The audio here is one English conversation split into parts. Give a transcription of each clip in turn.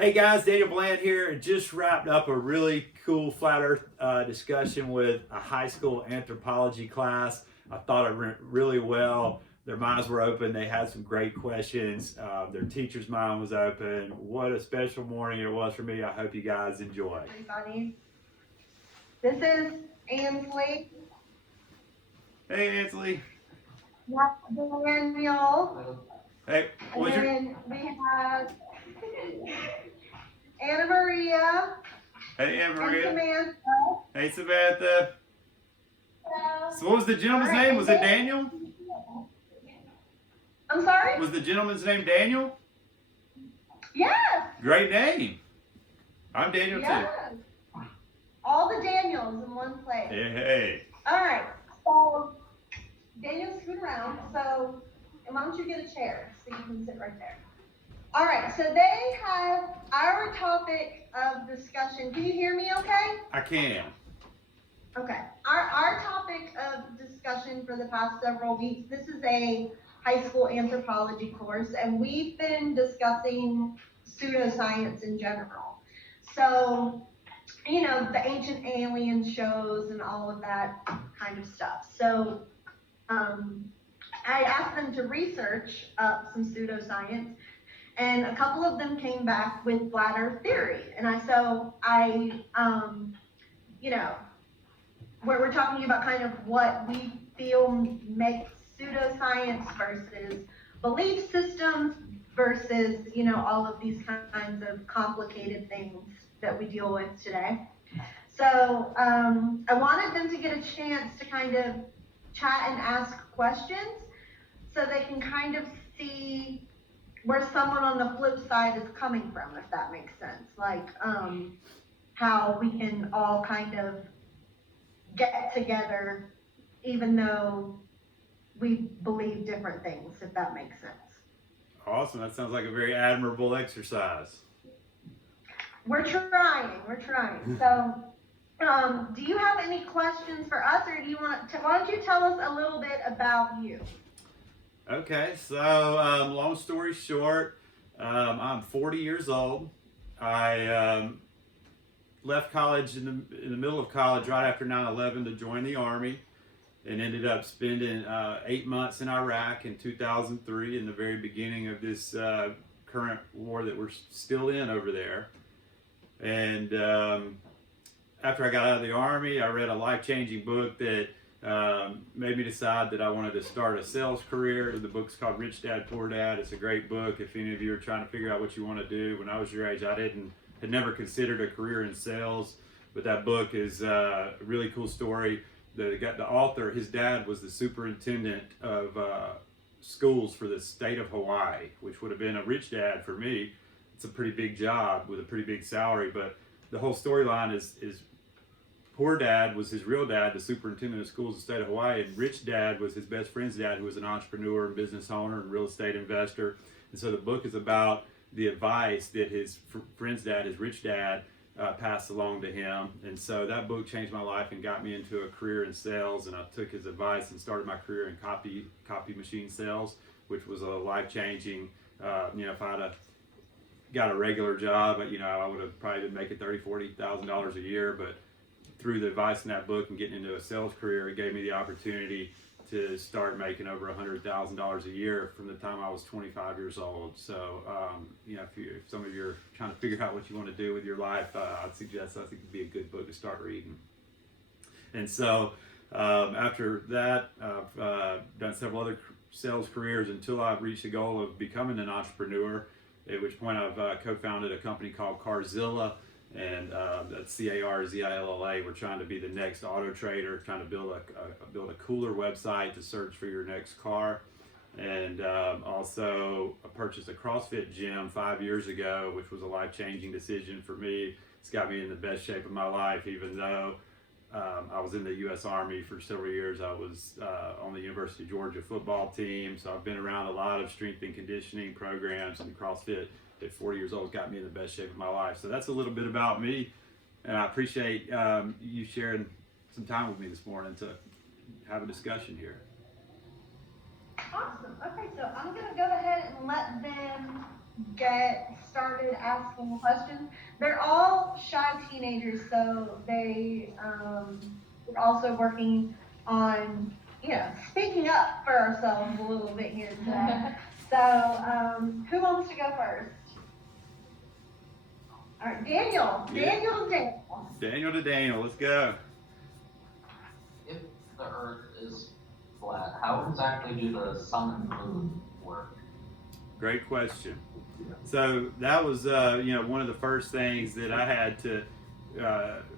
Hey guys, Daniel Bland here. Just wrapped up a really cool flat earth discussion with a high school anthropology class. I thought it went really well. Their minds were open. They had some great questions. Their teacher's mind was open. What a special morning it was for me. I hope you guys enjoy. Everybody, this is Ansley. Hey Ansley. Daniel. Hey, And then we have Anna Maria. Hey Anna Maria. And Samantha. Hey Samantha. Hello. So what was the gentleman's name? Was it Daniel? I'm sorry? Was the gentleman's name Daniel? Yes. Great name. I'm Daniel Yes. too. All the Daniels in one place. Hey. All right. So Daniel's scoot around. So why don't you get a chair so you can sit right there? All right. So they have our topic of discussion. Can you hear me okay? I can. Okay. Our topic of discussion for the past several weeks, this is a high school anthropology course, and we've been discussing pseudoscience in general. So, you know, the ancient alien shows and all of that kind of stuff. So, I asked them to research some pseudoscience, and a couple of them came back with flat earth theory. And you know, where we're talking about kind of what we feel makes pseudoscience versus belief systems versus, you know, all of these kinds of complicated things that we deal with today. So I wanted them to get a chance to kind of chat and ask questions so they can kind of see where someone on the flip side is coming from, if that makes sense. Like how we can all kind of get together even though we believe different things, if that makes sense. Awesome. That sounds like a very admirable exercise. We're trying. So, do you have any questions for us, or do you want to, why don't you tell us a little bit about you? Okay, so long story short, I'm 40 years old. I left college in the middle of college right after 9/11 to join the Army, and ended up spending 8 months in Iraq in 2003 in the very beginning of this current war that we're still in over there. And after I got out of the Army, I read a life-changing book that made me decide that I wanted to start a sales career. The book's called Rich Dad, Poor Dad. It's a great book if any of you are trying to figure out what you want to do. When I was your age, I had never considered a career in sales, but that book is a really cool story. The author, his dad was the superintendent of schools for the state of Hawaii, which would have been a rich dad for me. It's a pretty big job with a pretty big salary, but the whole storyline is poor dad was his real dad, the superintendent of schools in the state of Hawaii, and rich dad was his best friend's dad, who was an entrepreneur and business owner and real estate investor. And so the book is about the advice that his friend's dad, his rich dad, passed along to him. And so that book changed my life and got me into a career in sales, and I took his advice and started my career in copy machine sales, which was a life-changing, you know, if I'd have got a regular job, you know, I would have probably been making $30,000-$40,000 a year, but through the advice in that book and getting into a sales career, it gave me the opportunity to start making over $100,000 a year from the time I was 25 years old. So, you know, if some of you are trying to figure out what you want to do with your life, I'd suggest I think it'd be a good book to start reading. And so, after that, I've done several other sales careers until I reached the goal of becoming an entrepreneur, at which point I've co-founded a company called Carzilla, and that's Carzilla. We're trying to be the next auto trader, trying to build a cooler website to search for your next car. And also I purchased a CrossFit gym 5 years ago, which was a life-changing decision for me. It's got me in the best shape of my life, even though I was in the U.S. Army for several years. I was on the University of Georgia football team, so I've been around a lot of strength and conditioning programs, and CrossFit at 40 years old got me in the best shape of my life. So that's a little bit about me, and I appreciate you sharing some time with me this morning to have a discussion here. Awesome. Okay, so I'm going to go ahead and let them get started asking questions. They're all shy teenagers, so they we're also working on, speaking up for ourselves a little bit here today. So, who wants to go first? All right, Daniel. Yeah. Daniel. Daniel, let's go. If the Earth is flat, how exactly do the sun and moon work? Great question. So that was, one of the first things that I had to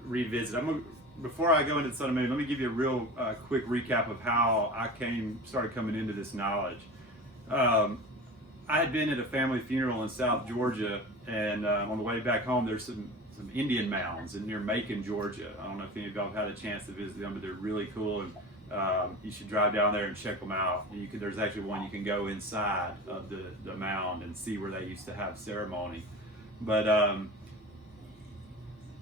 revisit. Before I go into the sun and moon, let me give you a real quick recap of how I started coming into this knowledge. I had been at a family funeral in South Georgia, and on the way back home, there's some Indian mounds near Macon, Georgia. I don't know if any of y'all have had a chance to visit them, but they're really cool, and you should drive down there and check them out. There's actually one you can go inside of the mound and see where they used to have ceremony. But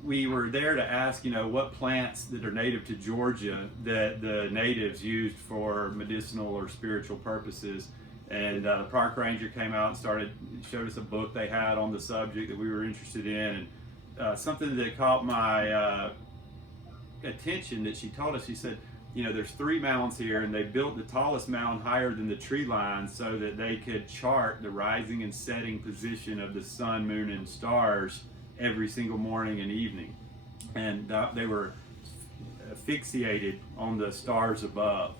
we were there to ask, what plants that are native to Georgia that the natives used for medicinal or spiritual purposes. And the park ranger came out and showed us a book they had on the subject that we were interested in. And something that caught my attention that she told us, she said, there's 3 mounds here, and they built the tallest mound higher than the tree line so that they could chart the rising and setting position of the sun, moon, and stars every single morning and evening. And they were asphyxiated on the stars above.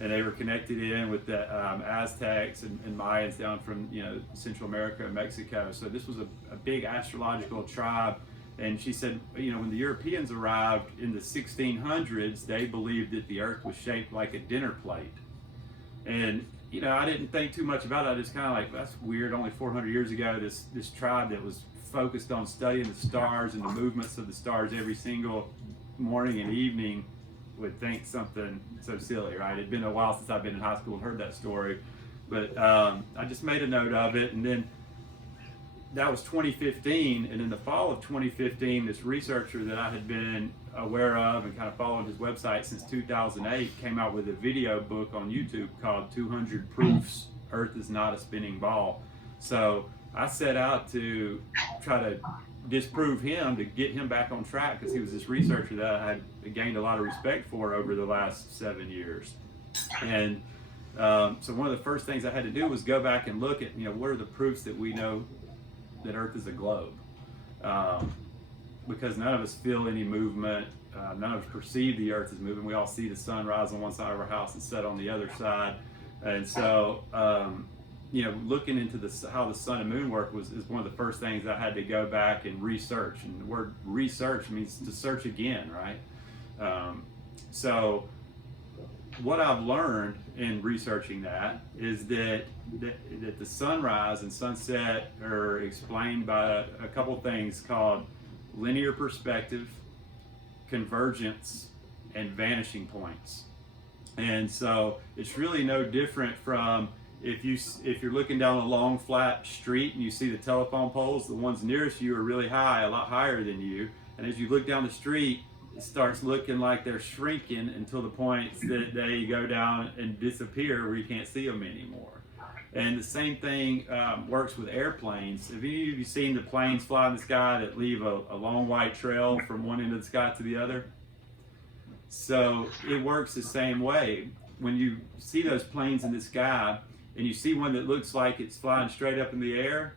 And they were connected in with the Aztecs and Mayans down from Central America and Mexico. So this was a big astrological tribe. And she said, when the Europeans arrived in the 1600s, they believed that the Earth was shaped like a dinner plate. And I didn't think too much about it. I just kind of like, that's weird. Only 400 years ago, this tribe that was focused on studying the stars and the movements of the stars every single morning and evening would think something so silly, right? It'd been a while since I've been in high school and heard that story, but I just made a note of it. And then that was 2015, and in the fall of 2015, this researcher that I had been aware of and kind of following his website since 2008 came out with a video book on YouTube called 200 Proofs Earth is Not a Spinning Ball. So I set out to try to disprove him, to get him back on track, because he was this researcher that I had gained a lot of respect for over the last 7 years. And so one of the first things I had to do was go back and look at, what are the proofs that we know that Earth is a globe? Because none of us feel any movement, none of us perceive the Earth as moving. We all see the sun rise on one side of our house and set on the other side. And so looking into how the sun and moon work is one of the first things I had to go back and research. And the word research means to search again, right? So what I've learned in researching that is that the sunrise and sunset are explained by a couple things called linear perspective, convergence, and vanishing points. And so it's really no different from if you're looking down a long flat street and you see the telephone poles, the ones nearest you are really high, a lot higher than you. And as you look down the street, it starts looking like they're shrinking until the point that they go down and disappear where you can't see them anymore. And the same thing works with airplanes. Have any of you seen the planes fly in the sky that leave a long white trail from one end of the sky to the other? So it works the same way. When you see those planes in the sky and you see one that looks like it's flying straight up in the air,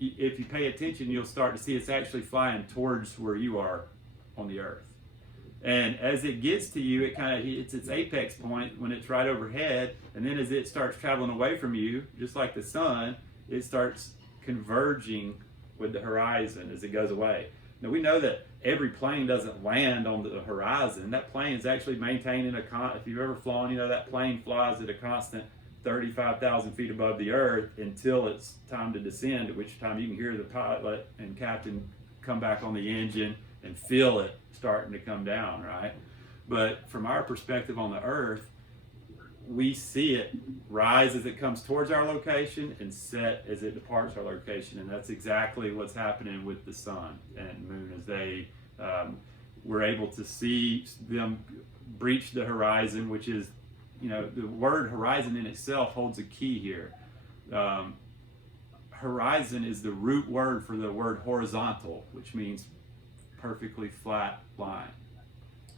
if you pay attention, you'll start to see it's actually flying towards where you are on the Earth. And as it gets to you, it kind of hits its apex point when it's right overhead, and then as it starts traveling away from you, just like the sun, it starts converging with the horizon as it goes away. Now we know that every plane doesn't land on the horizon. That plane is actually maintaining if you've ever flown, that plane flies at a constant 35,000 feet above the Earth until it's time to descend, at which time you can hear the pilot and captain come back on the engine and feel it starting to come down, right? But from our perspective on the Earth, we see it rise as it comes towards our location and set as it departs our location. And that's exactly what's happening with the sun and moon, as they we're able to see them breach the horizon, which is, the word horizon in itself holds a key here. horizon is the root word for the word horizontal, which means perfectly flat line.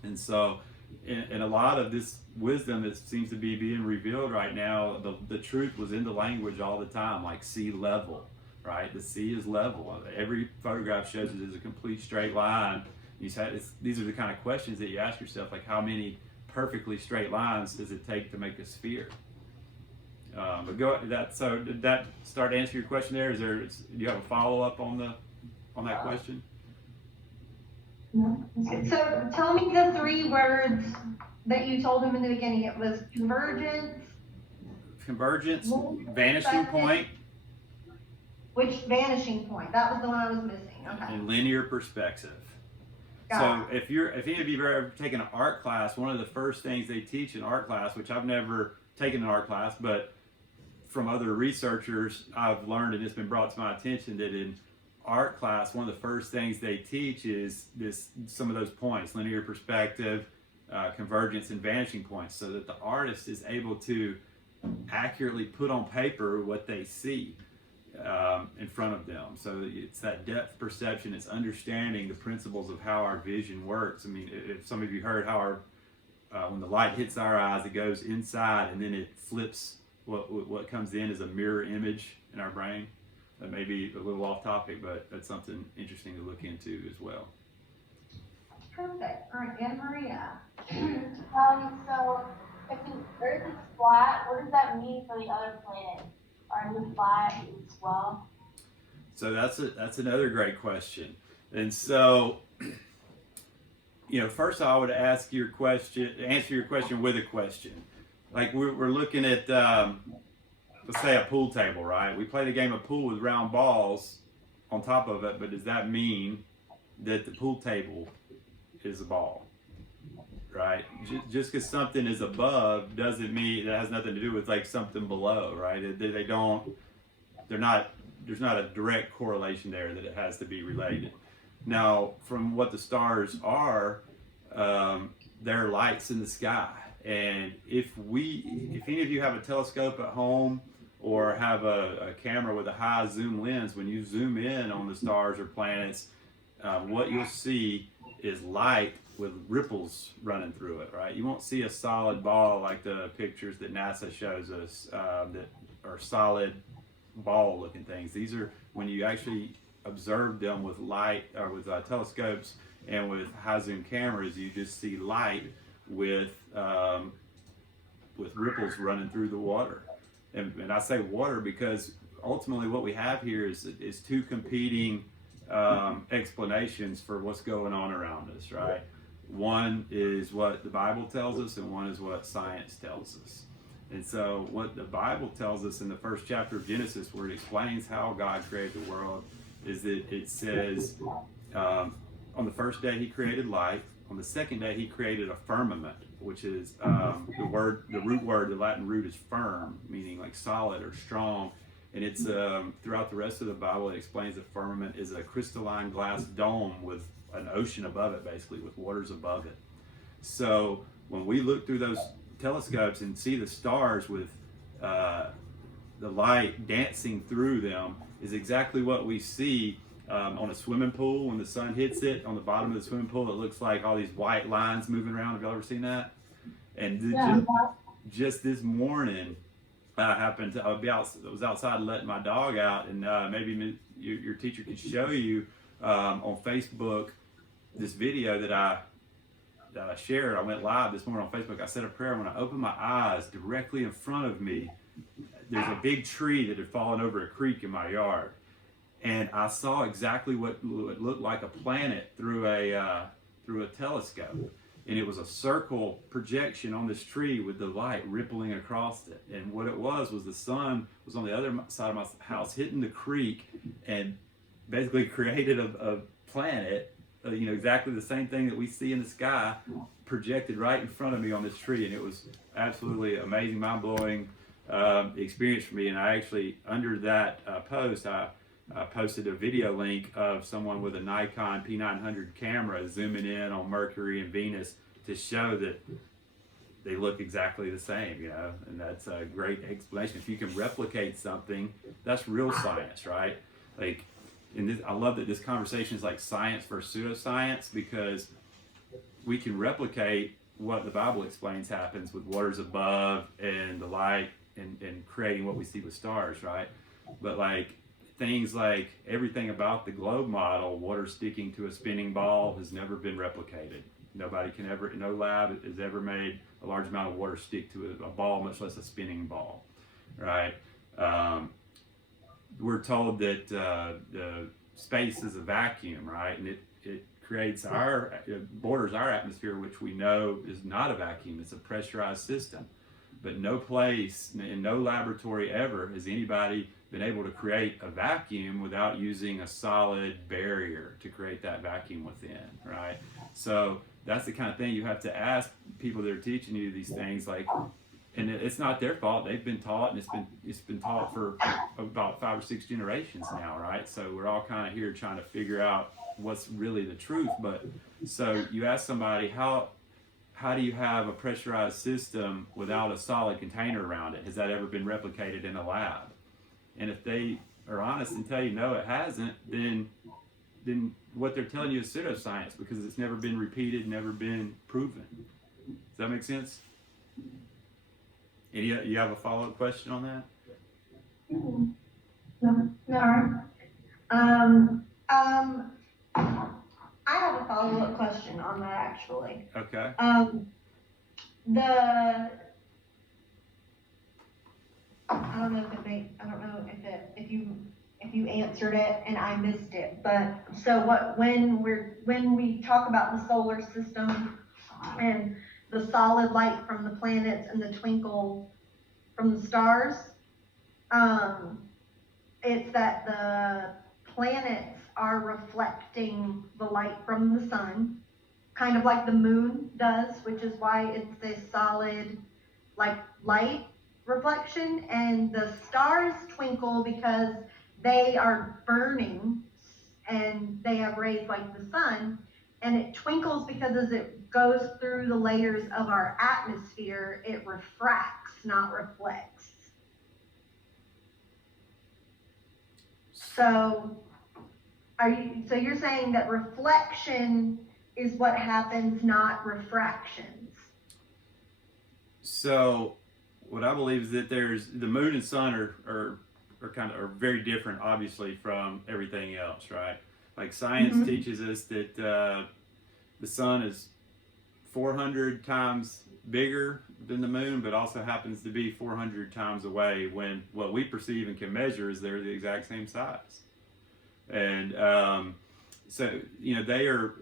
And so in a lot of this wisdom that seems to be being revealed right now, the truth was in the language all the time, like sea level, right? The sea is level. Every photograph shows it as a complete straight line. These are the kind of questions that you ask yourself, like how many perfectly straight lines does it take to make a sphere? So did that start to answer your question there? Do you have a follow-up on that question? No. So tell me the 3 words that you told him in the beginning. It was convergence, vanishing point, which vanishing point? That was the one I was missing. Okay. and linear perspective. Got So if any of you have ever taken an art class, one of the first things they teach in art class, which I've never taken an art class, but from other researchers I've learned, and it's been brought to my attention, that in art class, one of the first things they teach is some of those points: linear perspective, convergence, and vanishing points, so that the artist is able to accurately put on paper what they see in front of them. So it's that depth perception, it's understanding the principles of how our vision works. I mean, if some of you heard how when the light hits our eyes, it goes inside and then it flips. What comes in is a mirror image in our brain. That may be a little off topic, but that's something interesting to look into as well. Perfect. All right, Anna Maria. So if the Earth is flat, what does that mean for the other planets? Are they flat as well? So that's another great question. And so, first I would answer your question with a question. Like we're looking at, let's say a pool table, right? We played a game of pool with round balls on top of it, but does that mean that the pool table is a ball, right? Just because something is above doesn't mean that has nothing to do with like something below, right? There's not a direct correlation there that it has to be related. Now, from what the stars are, they're lights in the sky. And if any of you have a telescope at home or have a camera with a high zoom lens, when you zoom in on the stars or planets, what you'll see is light with ripples running through it, right? You won't see a solid ball like the pictures that NASA shows us that are solid ball looking things. These are when you actually observe them with light or with telescopes and with high zoom cameras, you just see light with ripples running through the water. And I say water because ultimately what we have here is 2 competing explanations for what's going on around us, right? One is what the Bible tells us, and one is what science tells us. And so what the Bible tells us in the first chapter of Genesis, where it explains how God created the world, is that it says on the first day he created light. On the second day he created a firmament, which is the root word, the Latin root is firm, meaning like solid or strong. And it's throughout the rest of the Bible, it explains that firmament is a crystalline glass dome with an ocean above it, basically, with waters above it. So when we look through those telescopes and see the stars with the light dancing through them, is exactly what we see on a swimming pool. When the sun hits it on the bottom of the swimming pool, it looks like all these white lines moving around. Have y'all ever seen that? And just this morning, I was outside letting my dog out, and maybe your teacher could show you on Facebook this video that I shared. I went live this morning on Facebook. I said a prayer. When I opened my eyes, directly in front of me, there's a big tree that had fallen over a creek in my yard, and I saw exactly what looked like a planet through a telescope. And it was a circle projection on this tree with the light rippling across it. And what it was the sun was on the other side of my house hitting the creek and basically created a planet, exactly the same thing that we see in the sky projected right in front of me on this tree. And it was absolutely amazing, mind-blowing experience for me. And I actually, under that post, I posted a video link of someone with a Nikon P900 camera zooming in on Mercury and Venus to show that they look exactly the same, and that's a great explanation. If you can replicate something, that's real science, right? Like, I love that this conversation is like science versus pseudoscience, because we can replicate what the Bible explains happens with waters above and the light and creating what we see with stars, right? But like things like everything about the globe model, water sticking to a spinning ball, has never been replicated. Nobody can ever, no lab has ever made a large amount of water stick to a ball, much less a spinning ball, right? We're told that the space is a vacuum, right? And it creates borders our atmosphere, which we know is not a vacuum, it's a pressurized system. But no place, in no laboratory ever, has anybody been able to create a vacuum without using a solid barrier to create that vacuum within, right? So that's the kind of thing you have to ask people that are teaching you these things, like, and it's not their fault. They've been taught, and it's been taught for about 5 or 6 generations now, right? So we're all kind of here trying to figure out what's really the truth. But so you ask somebody, how do you have a pressurized system without a solid container around it? Has that ever been replicated in a lab? And if they are honest and tell you no, it hasn't, then what they're telling you is pseudoscience, because it's never been repeated, never been proven. Does that make sense? You have a follow-up question on that? No. I have a follow-up question on that, actually. Okay. I don't know if you answered it and I missed it, but so when we talk about the solar system and the solid light from the planets and the twinkle from the stars, it's that the planets are reflecting the light from the sun, kind of like the moon does, which is why it's this solid, like, light reflection, and the stars twinkle because they are burning and they have rays like the sun, and it twinkles because as it goes through the layers of our atmosphere, it refracts, not reflects. So you're saying that reflection is what happens, not refractions? So what I believe is that the moon and sun are very different, obviously, from everything else, right? Like science teaches us that the sun is 400 times bigger than the moon, but also happens to be 400 times away, when what we perceive and can measure is they're the exact same size. And so they are.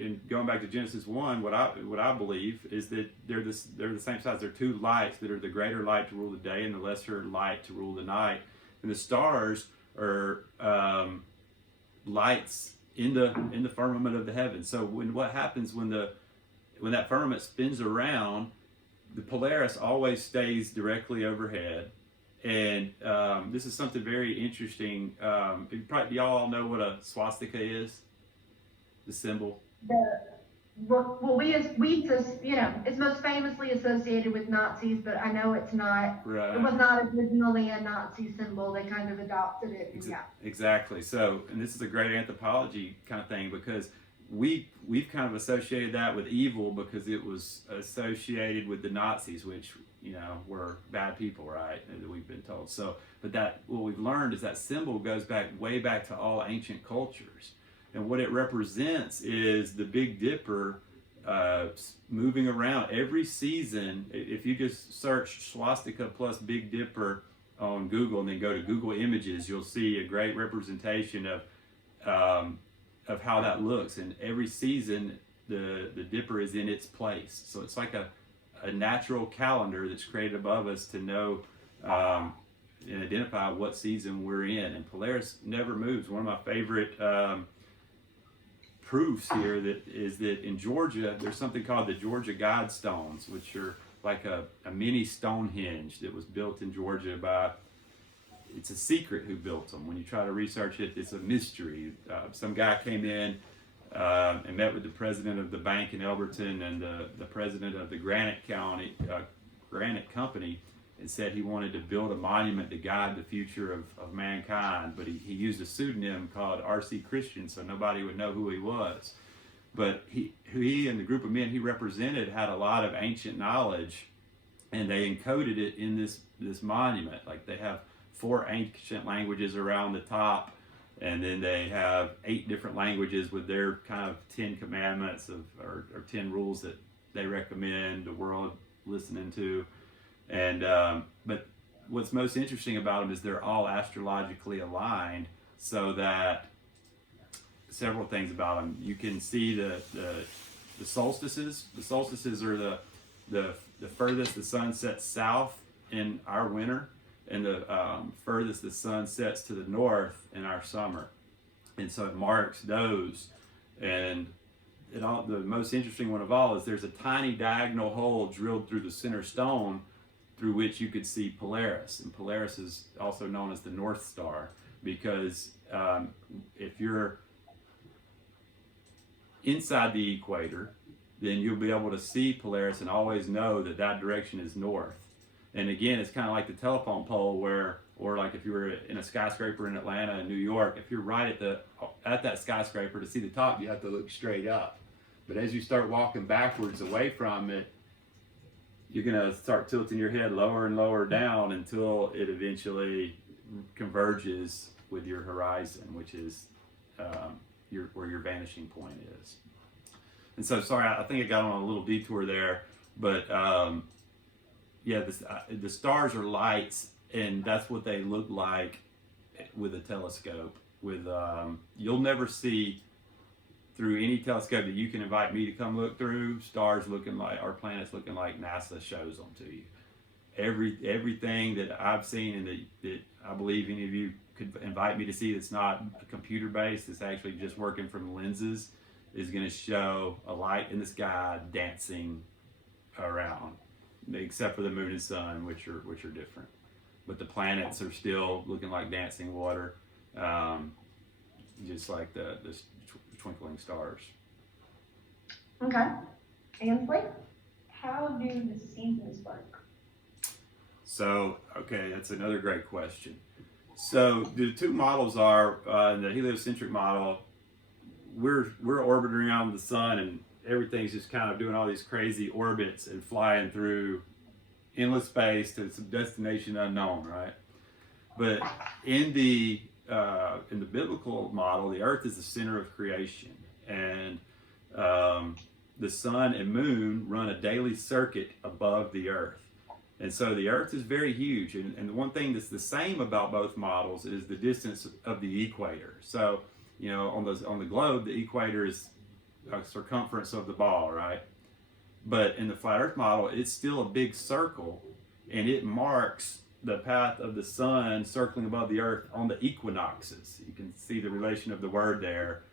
And going back to Genesis 1, what I believe is that they're the same size. They're two lights that are the greater light to rule the day and the lesser light to rule the night. And the stars are lights in the firmament of the heavens. So what happens when that firmament spins around, the Polaris always stays directly overhead. And this is something very interesting. Y'all all know what a swastika is? The symbol. It's most famously associated with Nazis, but I know it's not. Right. It was not originally a Nazi symbol. They kind of adopted it. Yeah. Exactly. So, and this is a great anthropology kind of thing, because we've kind of associated that with evil because it was associated with the Nazis, which were bad people, right? And we've been told. So, but what we've learned is that symbol goes way back to all ancient cultures. And what it represents is the Big Dipper moving around every season. If you just search swastika plus Big Dipper on Google and then go to Google Images, you'll see a great representation of how that looks. And every season, the Dipper is in its place. So it's like a natural calendar that's created above us to know and identify what season we're in. And Polaris never moves. One of my favorite proofs here is that in Georgia there's something called the Georgia Guidestones, which are like a mini Stonehenge that was built in Georgia it's a secret who built them. When you try to research it, it's a mystery. Some guy came in and met with the president of the bank in Elberton and the president of the Granite Company, and said he wanted to build a monument to guide the future of mankind. But he used a pseudonym called R.C. Christian, so nobody would know who he was. But he and the group of men he represented had a lot of ancient knowledge, and they encoded it in this monument. Like, they have 4 ancient languages around the top, and then they have 8 different languages with their kind of 10 commandments or 10 rules that they recommend the world listening to. And but what's most interesting about them is they're all astrologically aligned, so that several things about them. You can see the solstices. The solstices are the furthest the sun sets south in our winter, and the furthest the sun sets to the north in our summer. And so it marks those. And the most interesting one of all is there's a tiny diagonal hole drilled through the center stone through which you could see Polaris. And Polaris is also known as the North Star, because if you're inside the equator, then you'll be able to see Polaris and always know that that direction is north. And again, it's kind of like the telephone pole or like if you were in a skyscraper in Atlanta and New York, if you're right at that skyscraper, to see the top, you have to look straight up. But as you start walking backwards away from it, you're gonna start tilting your head lower and lower down until it eventually converges with your horizon, which is where your vanishing point is. And so, sorry, I think I got on a little detour there, but yeah, the stars are lights, and that's what they look like with a telescope. You'll never see through any telescope that you can invite me to come look through stars looking like, or planets looking like NASA shows them to you. Everything that I've seen and that I believe any of you could invite me to see that's not computer based, it's actually just working from lenses, is going to show a light in the sky dancing around, except for the moon and sun, which are different. But the planets are still looking like dancing water, just like the twinkling stars. Okay. Ainsley? How do the seasons work? So, okay, that's another great question. So the two models are, in the heliocentric model, we're orbiting around the sun, and everything's just kind of doing all these crazy orbits and flying through endless space to some destination unknown, right? But in the biblical model, the earth is the center of creation, and the sun and moon run a daily circuit above the earth. And so the earth is very huge, and the one thing that's the same about both models is the distance of the equator. So, you know, on the globe, the equator is a circumference of the ball, right? But in the flat earth model, it's still a big circle, and it marks the path of the sun circling above the earth on the equinoxes. You can see the relation of the word there,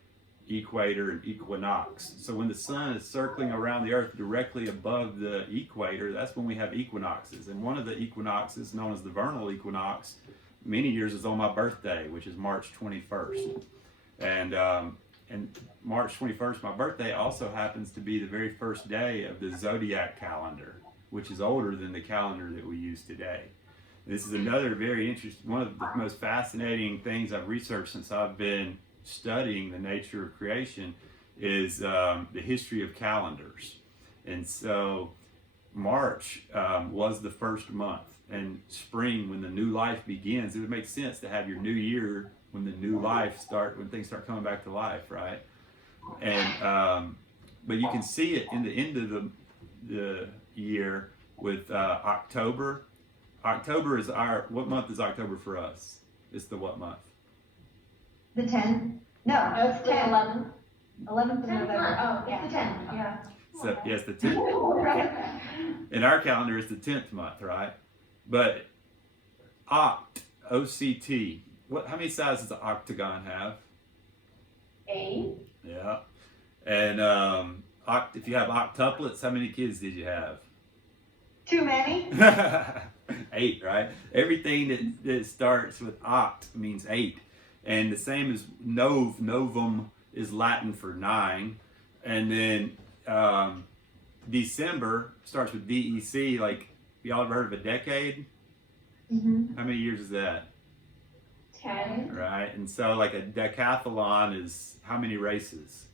equator and equinox. So when the sun is circling around the earth directly above the equator, that's when we have equinoxes. And one of the equinoxes, known as the vernal equinox, many years is on my birthday, which is March 21st. And March 21st, my birthday, also happens to be the very first day of the zodiac calendar, which is older than the calendar that we use today. This is another very interesting, one of the most fascinating things I've researched since I've been studying the nature of creation is the history of calendars. And so March was the first month, and spring, when the new life begins, it would make sense to have your new year when the new life when things start coming back to life, right? And but you can see it in the end of the year with October. October is what month is October for us? It's the what month? The 10th? No, it's 10. 11. 11th of 10th November. month. Oh, it's the 10th, yeah. So yes, the 10th. In our calendar, it's the 10th month, right? But OCT. How many sides does the octagon have? 8. Yeah. And if you have octuplets, how many kids did you have? Too many? 8, right? Everything that starts with oct means 8. And the same as novum is Latin for 9. And then December starts with DEC. Like, y'all ever heard of a decade? Mm-hmm. How many years is that? 10. Right. And so like a decathlon is how many races?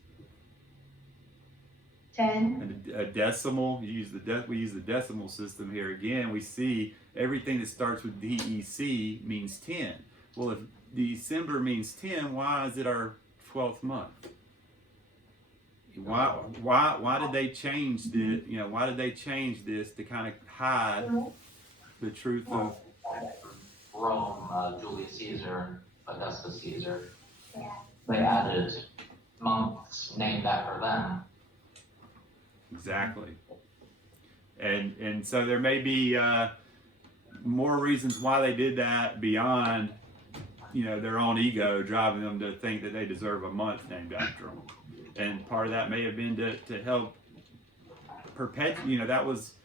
10. And a decimal, we use the decimal system here. Again, we see everything that starts with DEC means 10. Well, if December means 10, why is it our 12th month? Why did they change the, why did they change this to kind of hide the truth of Rome, Julius Caesar, Augustus Caesar. Yeah. They added months named after them. Exactly. And so there may be more reasons why they did that beyond, their own ego driving them to think that they deserve a month named after them. And part of that may have been to help perpetuate, that was,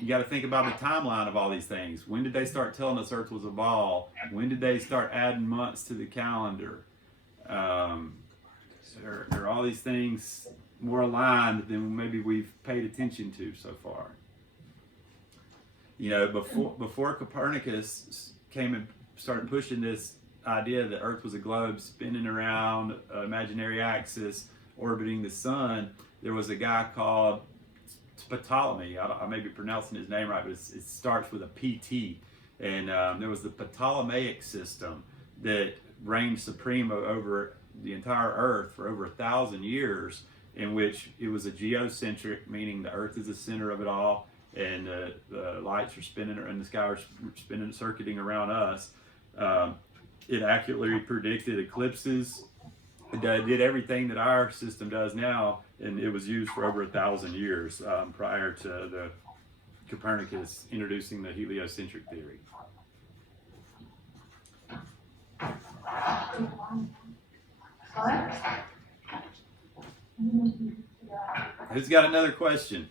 you got to think about the timeline of all these things. When did they start telling us Earth was a ball? When did they start adding months to the calendar? So there are all these things more aligned than maybe we've paid attention to so far. Before Copernicus came and started pushing this idea that Earth was a globe spinning around an imaginary axis orbiting the sun, there was a guy called Ptolemy. I may be pronouncing his name right, but it starts with a PT. And there was the Ptolemaic system that reigned supreme over the entire Earth for over 1,000 years, in which it was a geocentric, meaning the Earth is the center of it all, and the lights are spinning, and the sky are spinning, circuiting around us. It accurately predicted eclipses. It did everything that our system does now, and it was used for over 1,000 years prior to the Copernicus introducing the heliocentric theory. Who's got another question?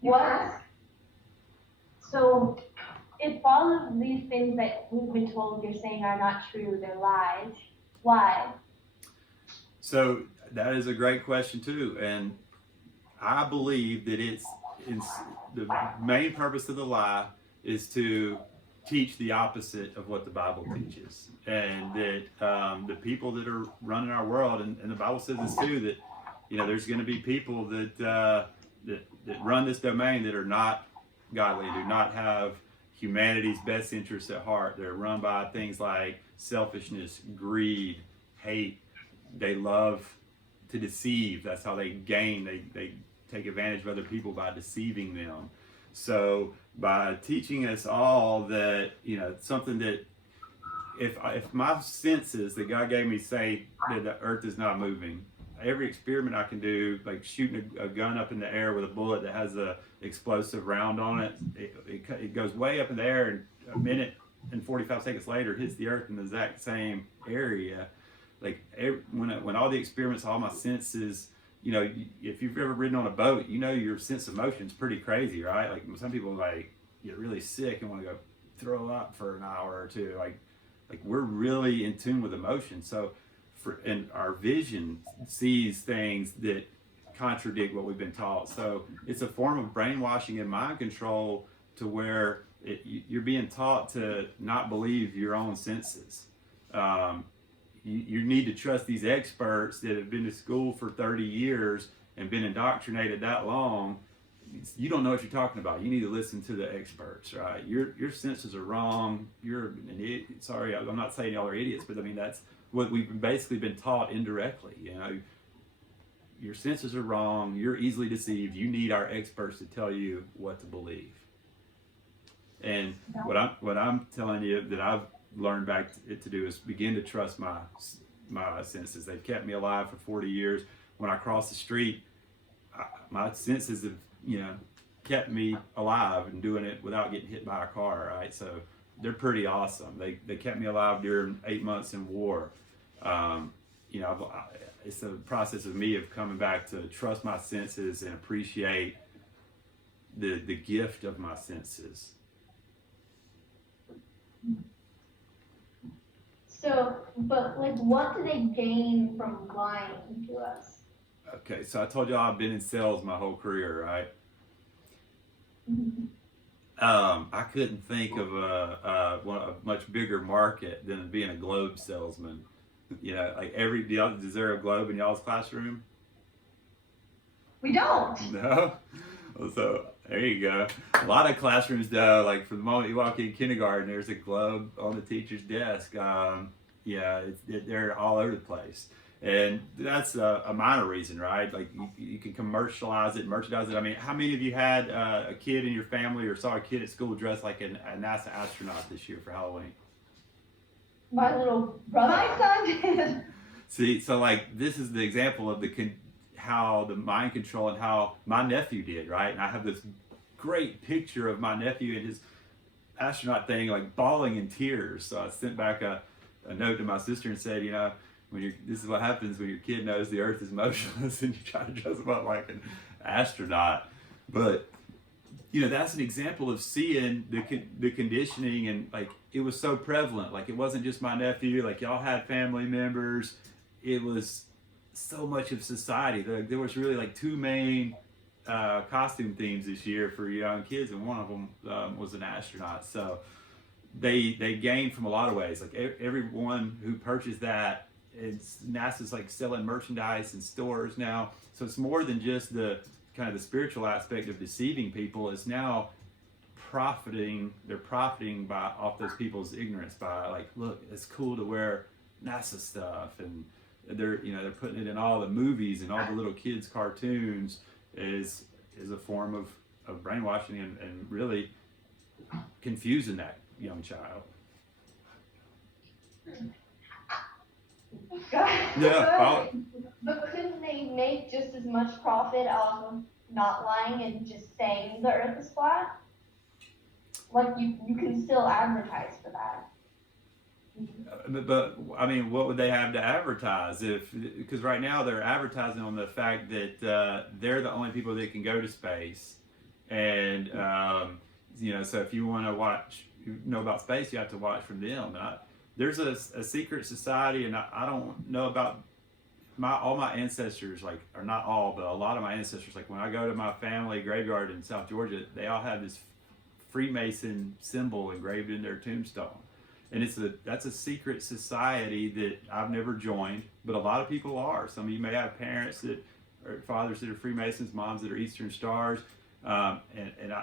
What? So, if all of these things that we've been told you're saying are not true, they're lies, why? So that is a great question too, and I believe that it's the main purpose of the lie is to teach the opposite of what the Bible teaches, and that the people that are running our world, and the Bible says this too, that there's going to be people that run this domain that are not godly, do not have humanity's best interests at heart. They're run by things like selfishness, greed, hate. They love to deceive. That's how they gain. They take advantage of other people by deceiving them. So by teaching us all that, something that if my senses that God gave me say that the Earth is not moving, every experiment I can do, like shooting a gun up in the air with a bullet that has a explosive round on it, it goes way up in the air, and a minute and 45 seconds later hits the Earth in the exact same area. Like when all the experiments, all my senses, if you've ever ridden on a boat, your sense of motion is pretty crazy, right? Like some people get really sick and want to go throw up for an hour or two. Like we're really in tune with emotion. So and our vision sees things that contradict what we've been taught. So it's a form of brainwashing and mind control to where you're being taught to not believe your own senses. You need to trust these experts that have been to school for 30 years and been indoctrinated that long. You don't know what you're talking about. You need to listen to the experts, right? Your senses are wrong. You're an idiot. Sorry, I'm not saying y'all are idiots, but I mean, that's what we've basically been taught indirectly. Your senses are wrong. You're easily deceived. You need our experts to tell you what to believe. And what I'm telling you that I've learned back to do is begin to trust my senses. They've kept me alive for 40 years. When I cross the street, my senses have kept me alive and doing it without getting hit by a car, right? So they're pretty awesome. They kept me alive during 8 months in war. It's a process of me of coming back to trust my senses and appreciate the gift of my senses. So, but like, what do they gain from lying to us? Okay, so I told y'all I've been in sales my whole career, right? I couldn't think of a much bigger market than being a globe salesman. You know, like is there a globe in y'all's classroom? We don't. No? So there you go. A lot of classrooms though, like from the moment you walk in kindergarten, there's a globe on the teacher's desk. Yeah, they're all over the place. And that's a minor reason, right? Like you can commercialize it, merchandise it. I mean, how many of you had a kid in your family or saw a kid at school dressed like a NASA astronaut this year for Halloween? My little brother. My son did. See, so like this is the example of how the mind control and how my nephew did, right? And I have this great picture of my nephew and his astronaut thing, like bawling in tears. So I sent back a note to my sister and said, you know, this is what happens when your kid knows the Earth is motionless and you try to dress him up like an astronaut. But you know, that's an example of seeing the conditioning, and like it was so prevalent. Like it wasn't just my nephew. Like y'all had family members. It was so much of society. There was really like two main costume themes this year for young kids, and one of them was an astronaut. So they gained from a lot of ways. Like everyone who purchased that, NASA's like selling merchandise in stores now. So it's more than just the kind of the spiritual aspect of deceiving people. It's now profiting. They're profiting off those people's ignorance by like, look, it's cool to wear NASA stuff, and they're putting it in all the movies and all the little kids' cartoons is a form of brainwashing and really confusing that young child. Yeah. But couldn't they make just as much profit off of not lying and just saying the Earth is flat? Like you can still advertise for that. But I mean, what would they have to advertise because right now they're advertising on the fact that they're the only people that can go to space, and so if you want to know about space, you have to watch from them. There's a secret society, and I don't know about all my ancestors, like, or not all, but a lot of my ancestors, like when I go to my family graveyard in South Georgia, they all have this Freemason symbol engraved in their tombstone. And that's a secret society that I've never joined, but a lot of people are. Some of you may have parents or fathers that are Freemasons, moms that are Eastern Stars. I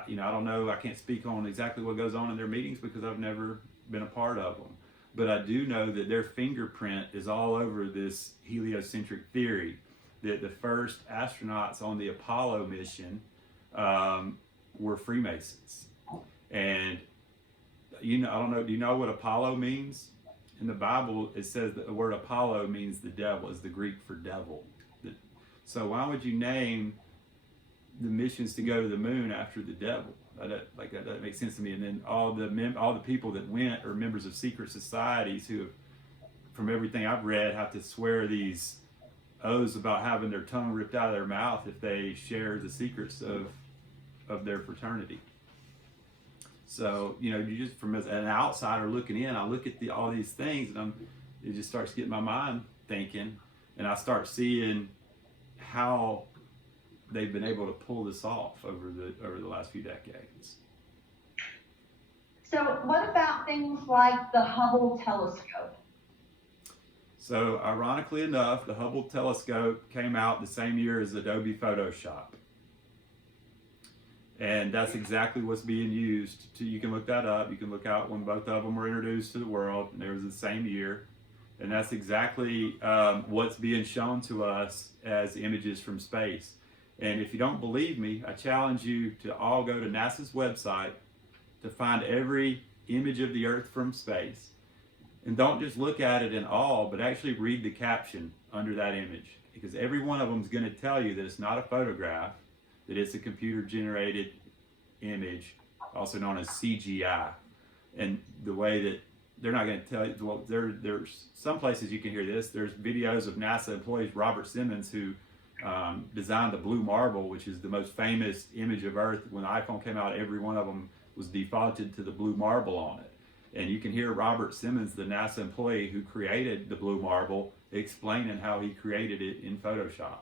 don't know, I can't speak on exactly what goes on in their meetings because I've never been a part of them. But I do know that their fingerprint is all over this heliocentric theory, that the first astronauts on the Apollo mission were Freemasons. And I don't know, do you know what Apollo means? In the Bible, it says that the word Apollo means the devil, is the Greek for devil. So why would you name the missions to go to the moon after the devil? That doesn't make sense to me. And then all the people that went are members of secret societies who, from everything I've read, have to swear these oaths about having their tongue ripped out of their mouth if they share the secrets of their fraternity. So, you just from as an outsider looking in, I look at all these things, and it just starts getting my mind thinking, and I start seeing how they've been able to pull this off over the last few decades. So what about things like the Hubble telescope? So ironically enough, the Hubble telescope came out the same year as Adobe Photoshop. And that's exactly what's being used. You can look that up. You can look out when both of them were introduced to the world. And it was the same year. And that's exactly what's being shown to us as images from space. And if you don't believe me, I challenge you to all go to NASA's website to find every image of the Earth from space. And don't just look at it in awe, but actually read the caption under that image. Because every one of them is going to tell you that it's not a photograph, that it's a computer-generated image, also known as CGI. And the way that they're not going to tell you, well, there's some places you can hear this. There's videos of NASA employees, Robert Simmons, who designed the blue marble, which is the most famous image of Earth. When the iPhone came out, every one of them was defaulted to the blue marble on it. And you can hear Robert Simmons, the NASA employee who created the blue marble, explaining how he created it in Photoshop.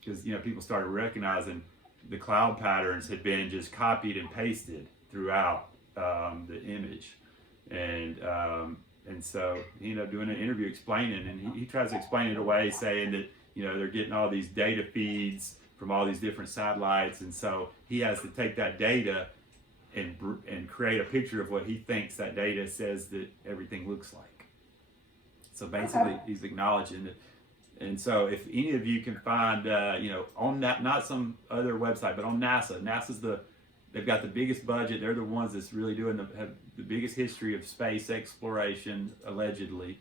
Because, you know, people started recognizing the cloud patterns had been just copied and pasted throughout the image. And so he ended up doing an interview explaining, and he tries to explain it away, saying that, you know, they're getting all these data feeds from all these different satellites, and so he has to take that data and create a picture of what he thinks that data says that everything looks like. So basically, he's acknowledging that. And so if any of you can find, you know, on that, not some other website, but on NASA's they've got the biggest budget. They're the ones that's really have the biggest history of space exploration, allegedly.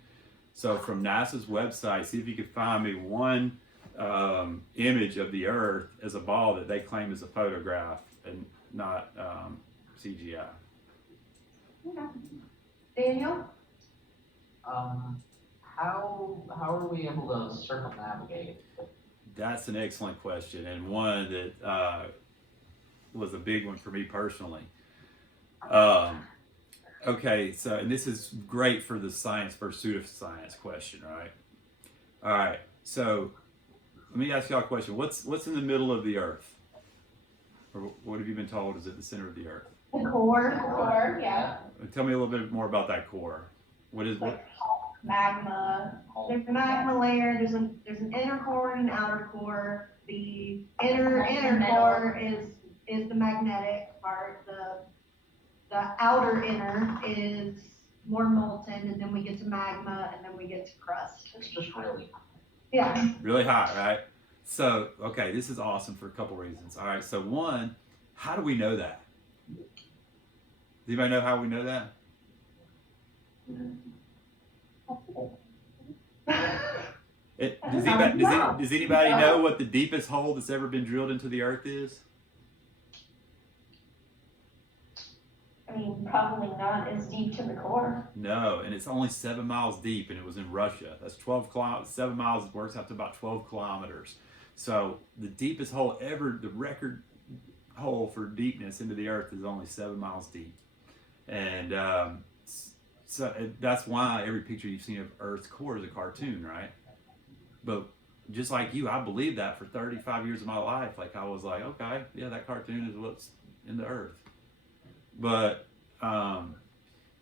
So from NASA's website, see if you could find me one image of the Earth as a ball that they claim is a photograph and not CGI. Okay. Daniel? How are we able to circumnavigate? That's an excellent question, and one that was a big one for me personally. Okay, so, and this is great for the science versus pseudoscience question, right? All right, so let me ask y'all a question. What's in the middle of the Earth? Or what have you been told is at the center of the Earth? The core. Core, yeah. Tell me a little bit more about that core. What is what? Magma. There's a magma layer, there's an inner core and an outer core. The inner core is the magnetic part. The outer inner is more molten, and then we get to magma, and then we get to crust. It's just really Yeah. Really hot, right? So, okay, this is awesome for a couple reasons. All right, so one, how do we know that? Does anybody know how we know that? Does anybody know what the deepest hole that's ever been drilled into the Earth is? I mean, probably not as deep to the core. No, and it's only 7 miles deep, and it was in Russia. That's 7 miles works out to about 12 kilometers. So the deepest hole ever, the record hole for deepness into the Earth is only 7 miles deep. And so that's why every picture you've seen of Earth's core is a cartoon, right? But just like you, I believed that for 35 years of my life. Like, I was like, okay, yeah, that cartoon is what's in the Earth. But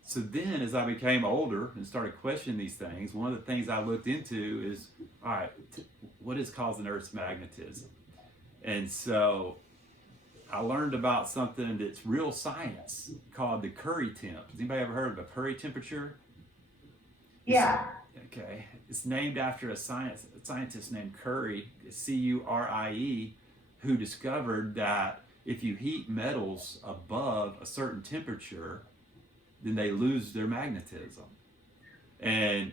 so then as I became older and started questioning these things, one of the things I looked into is, all right, what is causing Earth's magnetism? And so I learned about something that's real science called the Curie temp. Has anybody ever heard of a Curie temperature? Yeah. Okay. It's named after a scientist named Curie, C-U-R-I-E, who discovered that if you heat metals above a certain temperature, then they lose their magnetism. And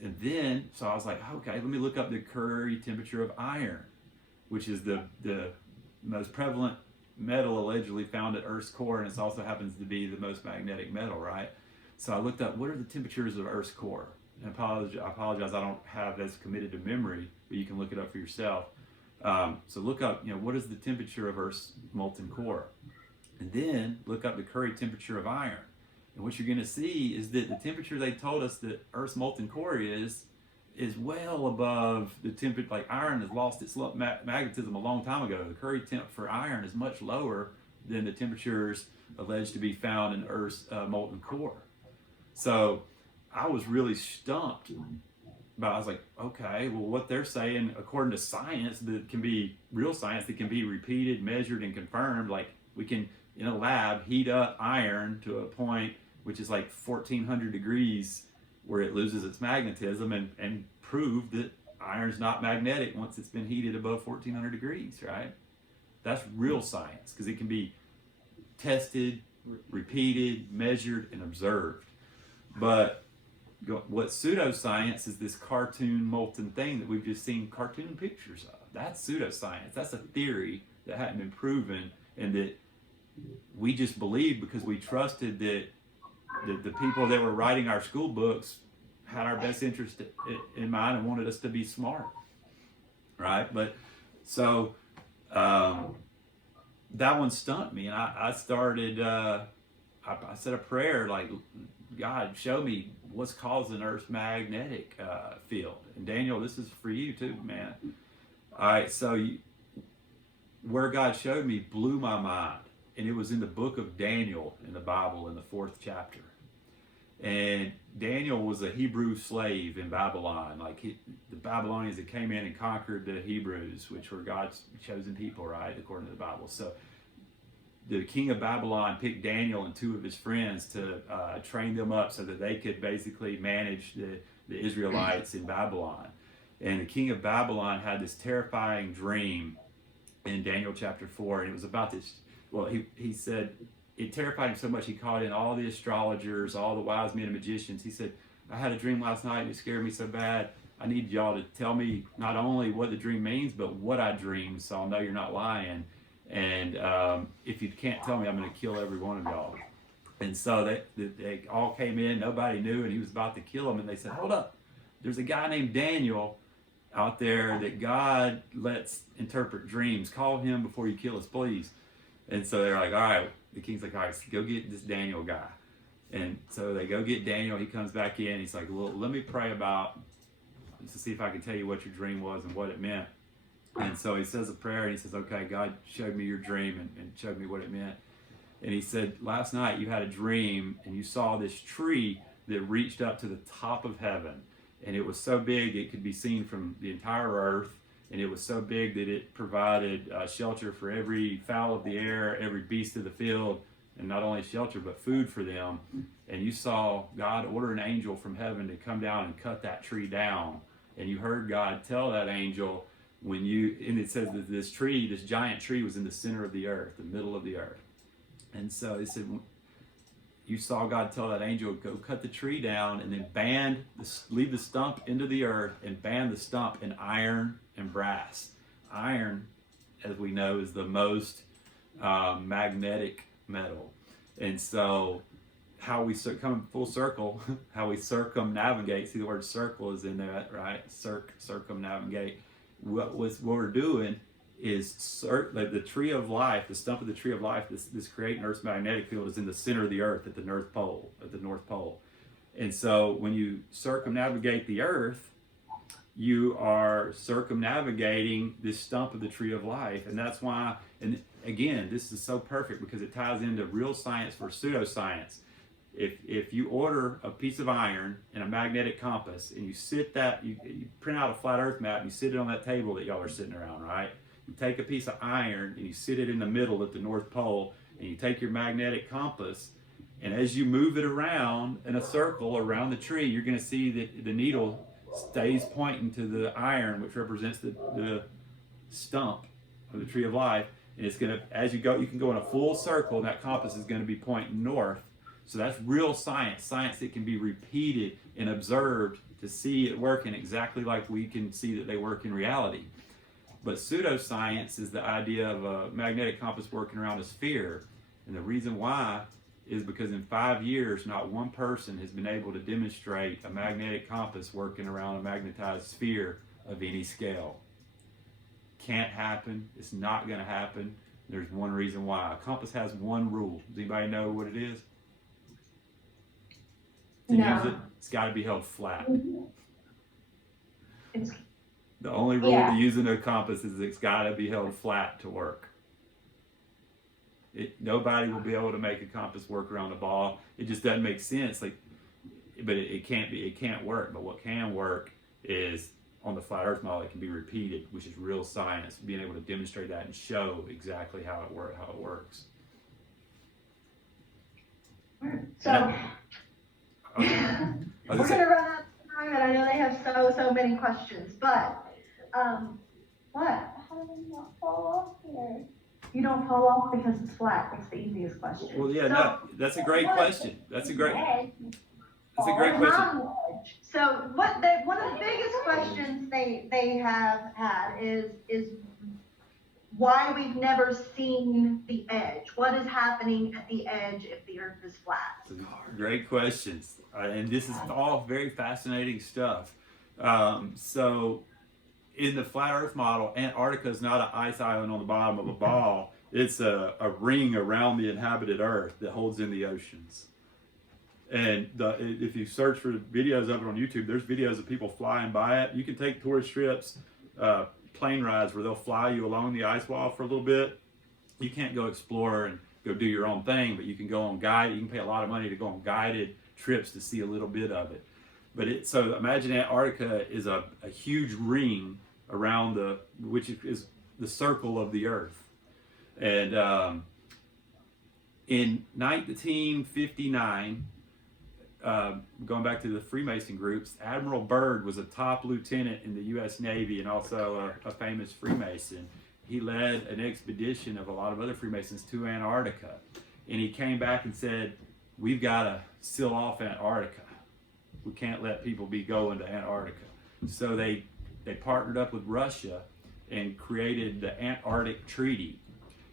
then, so I was like, okay, let me look up the Curie temperature of iron, which is the most prevalent metal allegedly found at Earth's core, and it also happens to be the most magnetic metal, right? So I looked up, what are the temperatures of Earth's core? And I apologize, I don't have this committed to memory, but you can look it up for yourself. So look up, what is the temperature of Earth's molten core? And then look up the Curie temperature of iron. And what you're going to see is that the temperature they told us that Earth's molten core is well above the temperature. Like, iron has lost its magnetism a long time ago. The Curie temp for iron is much lower than the temperatures alleged to be found in Earth's molten core. So I was really stumped. But I was like, okay, well, what they're saying, according to science, that can be real science, that can be repeated, measured, and confirmed. Like, we can, in a lab, heat up iron to a point which is like 1,400 degrees where it loses its magnetism, and prove that iron's not magnetic once it's been heated above 1,400 degrees, right? That's real science, because it can be tested, repeated, measured, and observed. But what pseudoscience is this cartoon molten thing that we've just seen cartoon pictures of. That's pseudoscience. That's a theory that hadn't been proven, and that we just believed because we trusted that the people that were writing our school books had our best interest in mind and wanted us to be smart, right? But so that one stumped me, and I started I said a prayer like, God, show me what's causing Earth's magnetic field. And Daniel, this is for you too, man. All right, so where God showed me blew my mind. And it was in the book of Daniel in the Bible in the 4th chapter. And Daniel was a Hebrew slave in Babylon. Like the Babylonians that came in and conquered the Hebrews, which were God's chosen people, right, according to the Bible. So the king of Babylon picked Daniel and 2 of his friends to train them up so that they could basically manage the Israelites in Babylon. And the king of Babylon had this terrifying dream in Daniel chapter 4, and it was about this. Well, he said it terrified him so much he called in all the astrologers, all the wise men and magicians. He said, I had a dream last night and it scared me so bad. I need y'all to tell me not only what the dream means, but what I dreamed, so I'll know you're not lying. And if you can't tell me, I'm going to kill every one of y'all. And so they all came in, nobody knew, and he was about to kill them. And they said, hold up, there's a guy named Daniel out there that God lets interpret dreams. Call him before you kill us, please. And so they're like, all right, the king's like, all right, so go get this Daniel guy. And so they go get Daniel. He comes back in. He's like, well, let me pray about to see if I can tell you what your dream was and what it meant. And so he says a prayer and he says, okay, God showed me your dream and showed me what it meant. And he said, last night you had a dream and you saw this tree that reached up to the top of heaven. And it was so big it could be seen from the entire earth. And it was so big that it provided shelter for every fowl of the air, every beast of the field, and not only shelter, but food for them. And you saw God order an angel from heaven to come down and cut that tree down. And you heard God tell that angel and it says that this giant tree was in the center of the earth, the middle of the earth. And so he said, you saw God tell that angel, go cut the tree down and then leave the stump into the earth and band the stump in iron and brass. Iron, as we know, is the most magnetic metal. And so how we come full circle, how we circumnavigate, see the word circle is in there, right? Circumnavigate. What we're doing is like the tree of life, the stump of the tree of life, this creating Earth's magnetic field is in the center of the earth at the North Pole. And so when you circumnavigate the earth, you are circumnavigating this stump of the tree of life. And that's why, and again, this is so perfect because it ties into real science for pseudoscience. If you order a piece of iron and a magnetic compass and you print out a flat earth map and you sit it on that table that y'all are sitting around, right? You take a piece of iron and you sit it in the middle at the North Pole and you take your magnetic compass, and as you move it around in a circle around the tree, you're going to see that the needle stays pointing to the iron, which represents the stump of the tree of life. And it's going to, as you go, you can go in a full circle and that compass is going to be pointing north. So that's real science that can be repeated and observed to see it working exactly like we can see that they work in reality. But pseudoscience is the idea of a magnetic compass working around a sphere. And the reason why is because in 5 years, not one person has been able to demonstrate a magnetic compass working around a magnetized sphere of any scale. Can't happen. It's not going to happen. There's one reason why. A compass has one rule. Does anybody know what it is? To use it, it's got to be held flat. The only rule to using a compass is it's got to be held flat to work. Nobody will be able to make a compass work around a ball. It just doesn't make sense. But it can't work. But what can work is on the flat Earth model, it can be repeated, which is real science. Being able to demonstrate that and show exactly how it works. So we're gonna run out of time, and I know they have so many questions, but what? How do we not fall off here? You don't fall off because it's flat. It's the easiest question. Well, yeah, no, that's a great question. That's a great question. So one of the biggest questions they have had is why we've never seen the edge. What is happening at the edge if the Earth is flat? Great questions, and this is all very fascinating stuff. So in the flat Earth model, Antarctica is not an ice island on the bottom of a ball. It's a ring around the inhabited Earth that holds in the oceans. And if you search for videos of it on YouTube, there's videos of people flying by it. You can take tourist trips, plane rides where they'll fly you along the ice wall for a little bit. You can't go explore and go do your own thing, but you can go on guided. You can pay a lot of money to go on guided trips to see a little bit of it. But so imagine Antarctica is a huge ring around which is the circle of the Earth. And in 1959, going back to the Freemason groups, Admiral Byrd was a top lieutenant in the U.S. Navy and also a famous Freemason. He led an expedition of a lot of other Freemasons to Antarctica. And he came back and said, we've got to seal off Antarctica. We can't let people be going to Antarctica. So they partnered up with Russia and created the Antarctic Treaty.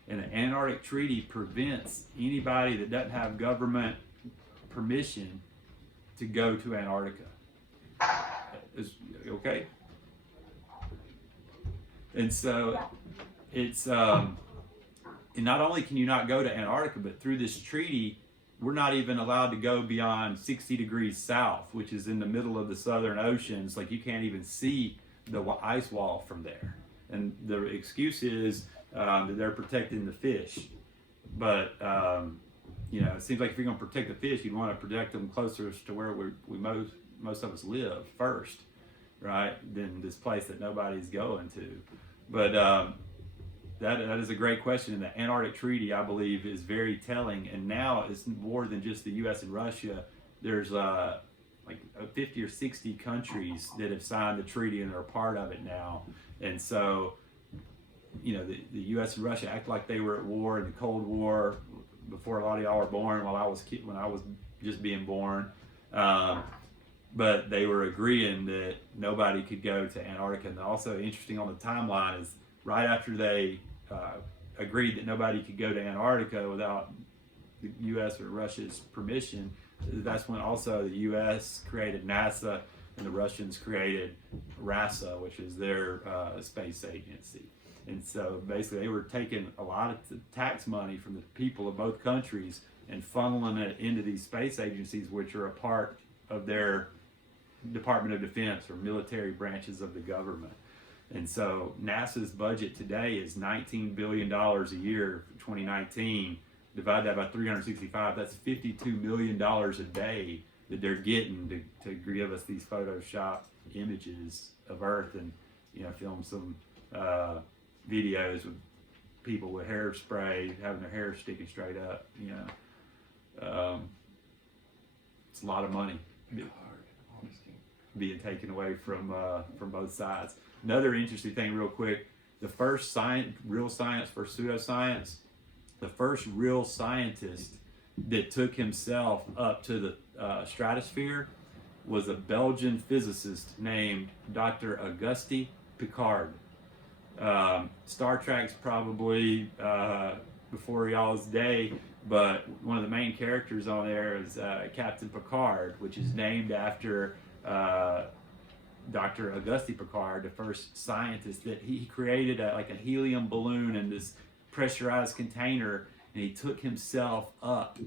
And the Antarctic Treaty prevents anybody that doesn't have government permission to go to Antarctica. Okay? And so it's, and not only can you not go to Antarctica, but through this treaty, we're not even allowed to go beyond 60 degrees south, which is in the middle of the Southern Oceans. Like you can't even see the ice wall from there. And the excuse is that they're protecting the fish. But, you know, it seems like if you're going to protect the fish, you'd want to protect them closer to where most of us live first, right? Than this place that nobody's going to. But that is a great question. And the Antarctic Treaty, I believe, is very telling. And now it's more than just the U.S. and Russia. There's like 50 or 60 countries that have signed the treaty and are a part of it now. And so, you know, the U.S. and Russia act like they were at war in the Cold War before a lot of y'all were born, when I was just being born. But they were agreeing that nobody could go to Antarctica. And also interesting on the timeline is right after they agreed that nobody could go to Antarctica without the U.S. or Russia's permission, that's when also the U.S. created NASA and the Russians created RASA, which is their space agency. And so basically they were taking a lot of tax money from the people of both countries and funneling it into these space agencies, which are a part of their Department of Defense or military branches of the government. And so NASA's budget today is $19 billion a year for 2019. Divide that by 365, that's $52 million a day that they're getting to give us these Photoshop images of Earth and, you know, film some videos with people with hairspray having their hair sticking straight up, you know. It's a lot of money being taken away from both sides. Another interesting thing real quick, the first real science for pseudoscience, the first real scientist that took himself up to the stratosphere was a Belgian physicist named Dr. Auguste Piccard. Star Trek's probably before y'all's day, but one of the main characters on there is Captain Picard, which is named after Dr. Auguste Piccard, the first scientist that he created like a helium balloon in this pressurized container, and he took himself up,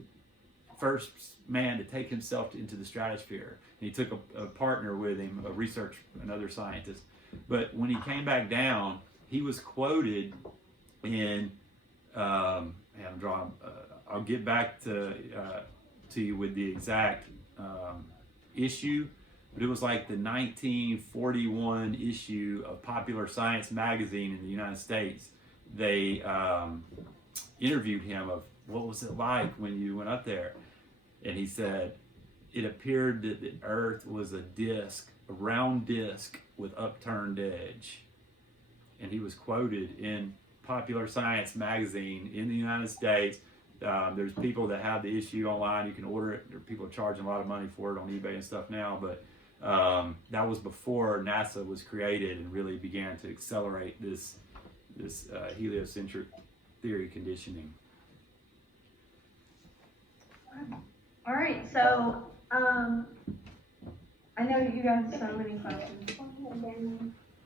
first man to take himself into the stratosphere. And he took a partner with him, another scientist. But when he came back down, he was quoted in, I'll get back to you with the exact issue, but it was like the 1941 issue of Popular Science magazine in the United States. They interviewed him of what was it like when you went up there, and he said it appeared that the Earth was a round disc with upturned edge. And he was quoted in Popular Science magazine in the United States. There's people that have the issue online. You can order it. There are people charging a lot of money for it on eBay and stuff now. But that was before NASA was created and really began to accelerate this heliocentric theory conditioning. All right, so I know you guys have so many questions.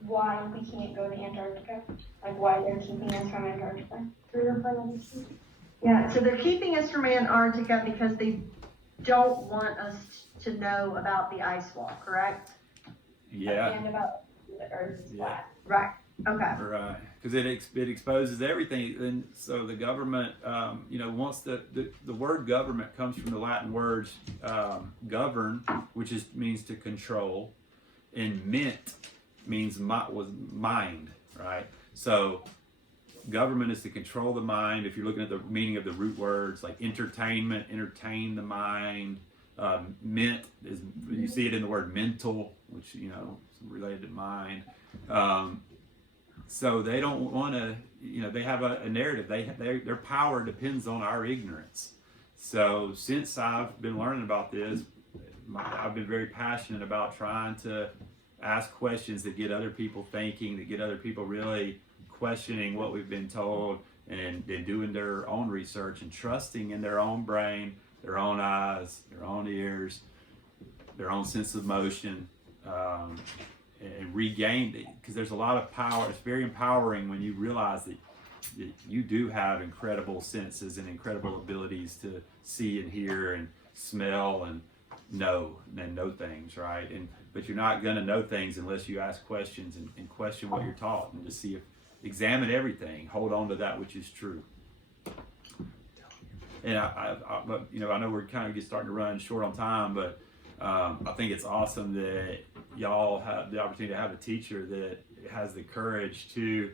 why we can't go to Antarctica? Like why they're keeping us from Antarctica? Yeah, so they're keeping us from Antarctica because they don't want us to know about the ice wall, correct? Yeah. And about the Earth is flat. Right, okay. Right, because it exposes everything, and so the government, wants the word government comes from the Latin words govern, which means to control, and ment means was mind, right? So government is to control the mind. If you're looking at the meaning of the root words, like entertainment, entertain the mind. Ment is, you see it in the word mental, which is related to mind. So they don't want to, they have a narrative. Their power depends on our ignorance. So since I've been learning about this, I've been very passionate about trying to ask questions that get other people thinking, that get other people really questioning what we've been told, and doing their own research and trusting in their own brain, their own eyes, their own ears, their own sense of motion, and regain it, because there's a lot of power. It's very empowering when you realize that you do have incredible senses and incredible abilities to see and hear and smell and know things, right? But you're not going to know things unless you ask questions and question what you're taught, and just examine everything, hold on to that which is true. And I know we're kind of starting to run short on time, but I think it's awesome that y'all have the opportunity to have a teacher that has the courage to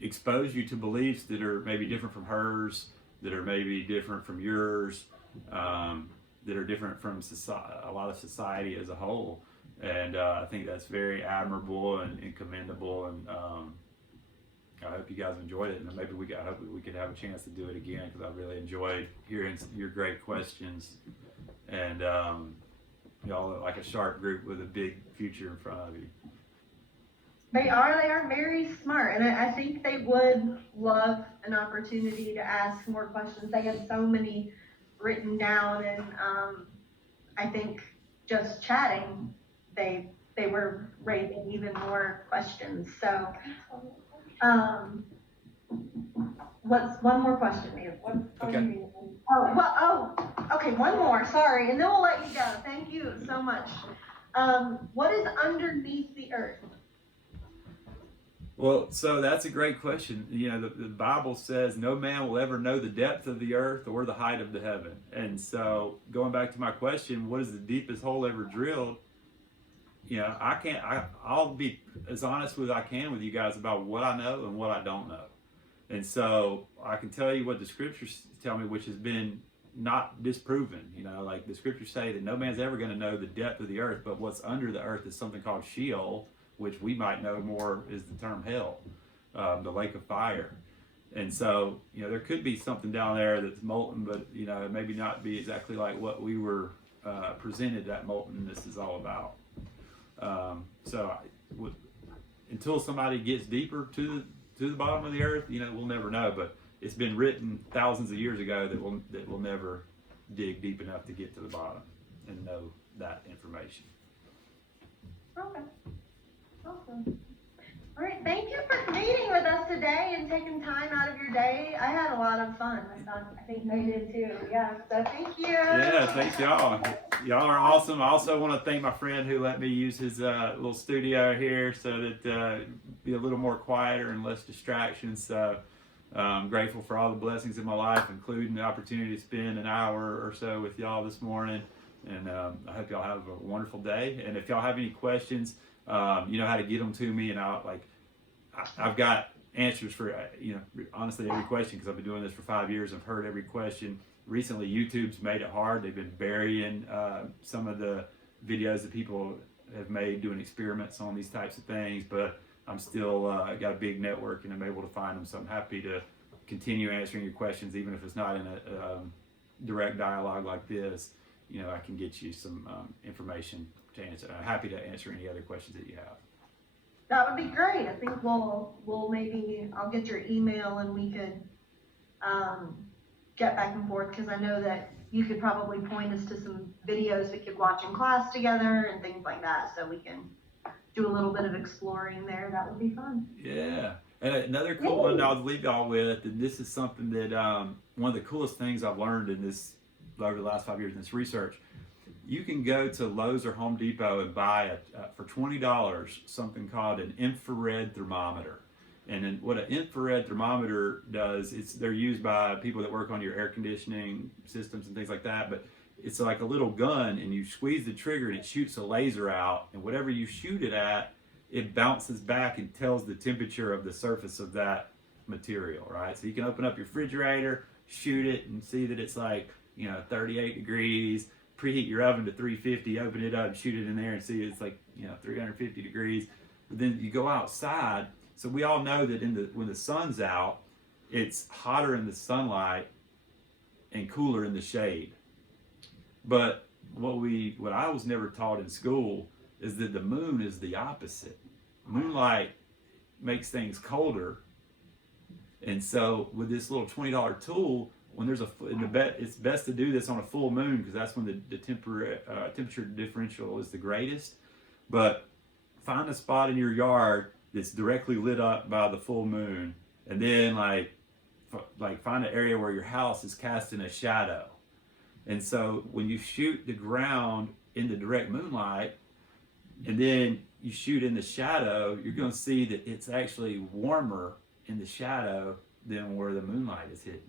expose you to beliefs that are maybe different from hers, that are maybe different from yours, that are different from a lot of society as a whole. And I think that's very admirable and commendable. And I hope you guys enjoyed it. And maybe I hope we could have a chance to do it again, because I really enjoyed hearing your great questions. And y'all are like a sharp group with a big future in front of you. They are very smart, and I think they would love an opportunity to ask more questions. They had so many written down, and I think just chatting, they were raising even more questions. So, what's one more question, Dave? Okay. Okay, one more, sorry, and then we'll let you go. Thank you so much. What is underneath the earth? Well, so that's a great question. The Bible says no man will ever know the depth of the earth or the height of the heaven. And so going back to my question, what is the deepest hole ever drilled? I'll be as honest as I can with you guys about what I know and what I don't know. And so I can tell you what the scriptures tell me, which has been not disproven. Like the scriptures say that no man's ever going to know the depth of the earth, but what's under the earth is something called Sheol, which we might know more is the term hell, the lake of fire. And so, there could be something down there that's molten, but, maybe not be exactly like what we were presented that moltenness is all about. Until somebody gets deeper to the bottom of the earth, we'll never know. But it's been written thousands of years ago that we'll never dig deep enough to get to the bottom and know that information. Okay. Awesome. All right, thank you for meeting with us today and taking time out of your day. I had a lot of fun. I think they did too. Yeah, so thank you. Yeah, thanks y'all. Y'all are awesome. I also want to thank my friend who let me use his little studio here so that be a little more quieter and less distractions. So I'm grateful for all the blessings in my life, including the opportunity to spend an hour or so with y'all this morning. And I hope y'all have a wonderful day. And if y'all have any questions, you know how to get them to me, and I've got answers for honestly every question, because I've been doing this for 5 years. I've heard every question. Recently, YouTube's made it hard. They've been burying some of the videos that people have made doing experiments on these types of things, but I'm still got a big network, and I'm able to find them. So I'm happy to continue answering your questions, even if it's not in a direct dialogue like this. I can get you some information to answer. I'm happy to answer any other questions that you have. That would be great. I think we'll maybe, I'll get your email and we could get back and forth, because I know that you could probably point us to some videos we could watch in class together and things like that, so we can do a little bit of exploring there. That would be fun. Yeah. And another cool one I'll leave y'all with, and this is something that one of the coolest things I've learned in this over the last 5 years in this research. You can go to Lowe's or Home Depot and buy for $20 something called an infrared thermometer. And then what an infrared thermometer does, they're used by people that work on your air conditioning systems and things like that, but it's like a little gun, and you squeeze the trigger and it shoots a laser out, and whatever you shoot it at, it bounces back and tells the temperature of the surface of that material, right? So you can open up your refrigerator, shoot it, and see that it's like, 38 degrees, preheat your oven to 350, open it up, shoot it in there, and see it's like, 350 degrees. But then you go outside. So we all know that when the sun's out, it's hotter in the sunlight and cooler in the shade. But what I was never taught in school is that the moon is the opposite. Moonlight makes things colder. And so with this little $20 tool, when there's it's best to do this on a full moon, because that's when the temperature differential is the greatest. But find a spot in your yard that's directly lit up by the full moon, and then like find an area where your house is casting a shadow. And so when you shoot the ground in the direct moonlight, and then you shoot in the shadow, you're going to see that it's actually warmer in the shadow than where the moonlight is hitting.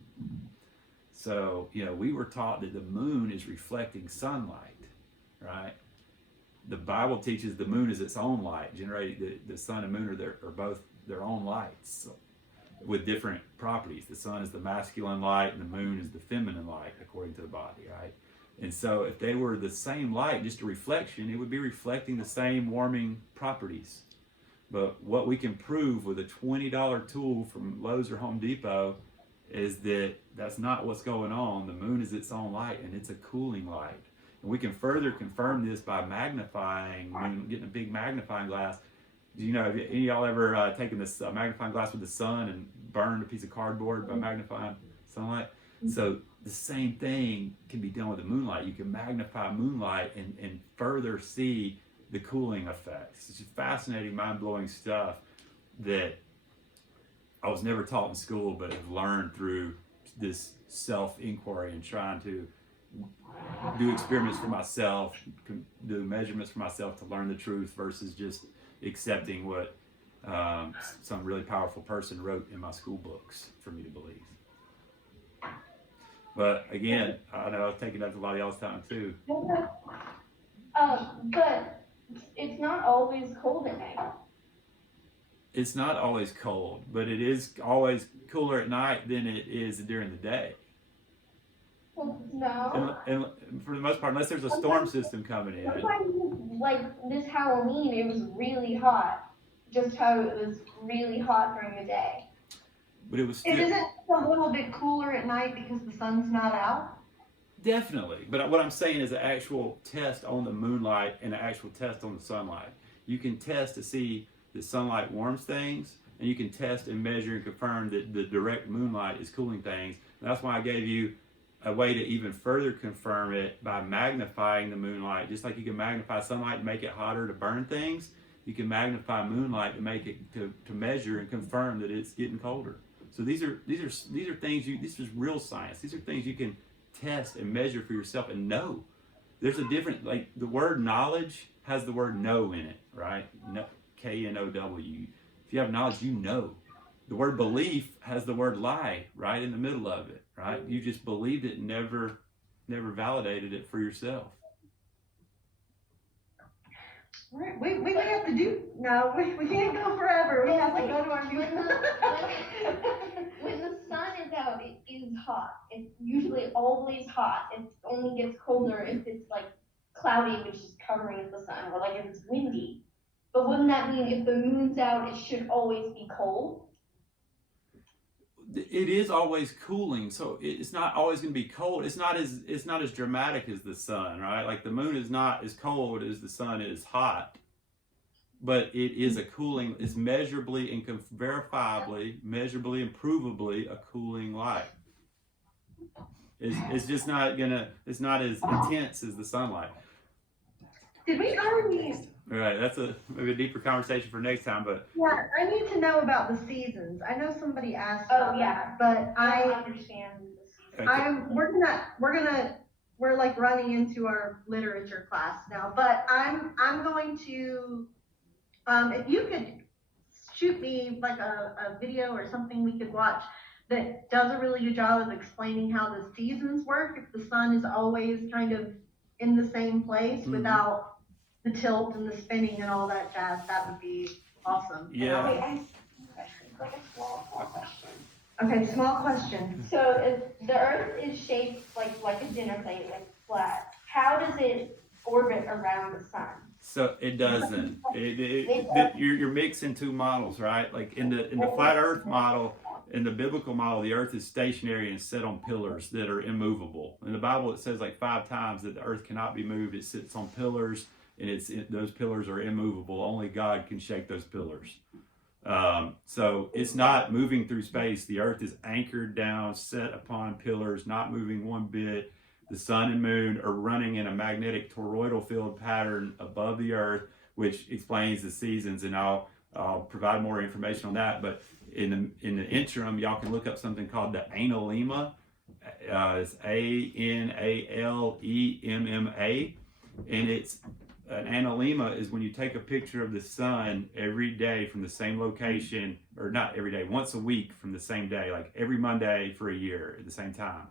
So, we were taught that the moon is reflecting sunlight, right? The Bible teaches the moon is its own light, generating the sun and moon are both their own lights with different properties. The sun is the masculine light and the moon is the feminine light, according to the body, right? And so if they were the same light, just a reflection, it would be reflecting the same warming properties. But what we can prove with a $20 tool from Lowe's or Home Depot is that that's not what's going on. The moon is its own light, and it's a cooling light. And we can further confirm this by getting a big magnifying glass. Have any of y'all ever taken this magnifying glass with the sun and burned a piece of cardboard by magnifying sunlight? So the same thing can be done with the moonlight. You can magnify moonlight and further see the cooling effects. It's just fascinating, mind-blowing stuff that I was never taught in school, but have learned through this self-inquiry and trying to do experiments for myself, do measurements for myself to learn the truth versus just accepting what some really powerful person wrote in my school books for me to believe. But again, I know I've taken up a lot of y'all's time too. But it's not always cold at night. It's not always cold, but it is always cooler at night than it is during the day. Well, no. And for the most part, unless there's a storm system coming in. Like this Halloween, it was really hot. Just how it was really hot during the day. But it was still... It isn't a little bit cooler at night because the sun's not out? Definitely. But what I'm saying is an actual test on the moonlight and an actual test on the sunlight. You can test to see that sunlight warms things, and you can test and measure and confirm that the direct moonlight is cooling things. And that's why I gave you a way to even further confirm it by magnifying the moonlight. Just like you can magnify sunlight and make it hotter to burn things, you can magnify moonlight to make it to measure and confirm that it's getting colder. So these are things this is real science. These are things you can test and measure for yourself and know. There's a different, like the word knowledge has the word know in it, right? No, K-N-O-W. If you have knowledge, you know. The word belief has the word lie right in the middle of it, right? You just believed it and never validated it for yourself. Right. We have to do, no, we can't go forever. We have to go to our When the sun is out, it is hot. It's usually always hot. It only gets colder if it's like cloudy, which is covering the sun, or like if it's windy. But wouldn't that mean if the moon's out, it should always be cold? It is always cooling, so it's not always going to be cold. It's not as dramatic as the sun, right? Like the moon is not as cold as the sun is hot, but it is a cooling. It's measurably and verifiably, measurably and provably a cooling light. It's just not gonna. It's not as intense as the sunlight. Did we already All right, that's maybe a deeper conversation for next time, but Yeah, I need to know about the seasons. I know somebody asked Oh, about yeah. that, but I don't understand the season. okay. we're like running into our literature class now, but I'm going to, if you could shoot me like a video or something we could watch that does a really good job of explaining how the seasons work, if the sun is always kind of in the same place without the tilt and the spinning and all that jazz, that would be awesome. Yeah. Wait, I have like a small question. Okay, small question. So if the Earth is shaped like a dinner plate, like flat, how does it orbit around the sun? So it doesn't. You're mixing two models, right? Like in the flat Earth model, in the biblical model, the Earth is stationary and set on pillars that are immovable. In the Bible, it says like 5 times that the Earth cannot be moved. It sits on pillars, and those pillars are immovable. Only God can shake those pillars. So it's not moving through space. The Earth is anchored down, set upon pillars, not moving one bit. The sun and moon are running in a magnetic toroidal field pattern above the Earth, which explains the seasons, and I'll provide more information on that. But in the interim, y'all can look up something called the analemma. It's ANALEMMA, and it's an analemma is when you take a picture of the sun every day from the same location, or not every day, once a week from the same day, like every Monday for a year at the same time.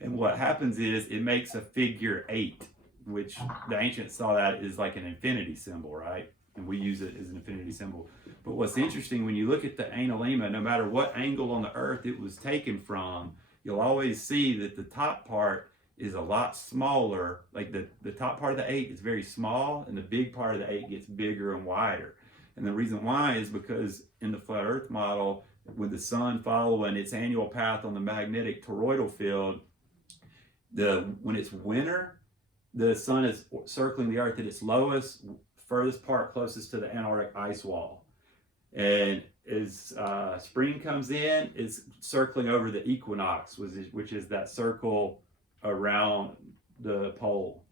And what happens is it makes a figure 8, which the ancients saw that is like an infinity symbol, right? And we use it as an infinity symbol. But what's interesting, when you look at the analemma, no matter what angle on the Earth it was taken from, you'll always see that the top part is a lot smaller. Like the top part of the 8 is very small, and the big part of the 8 gets bigger and wider. And the reason why is because in the flat Earth model, with the sun following its annual path on the magnetic toroidal field, when it's winter, the sun is circling the Earth at its lowest, furthest part closest to the Antarctic ice wall. And as spring comes in, it's circling over the equinox, which is that circle around the pole.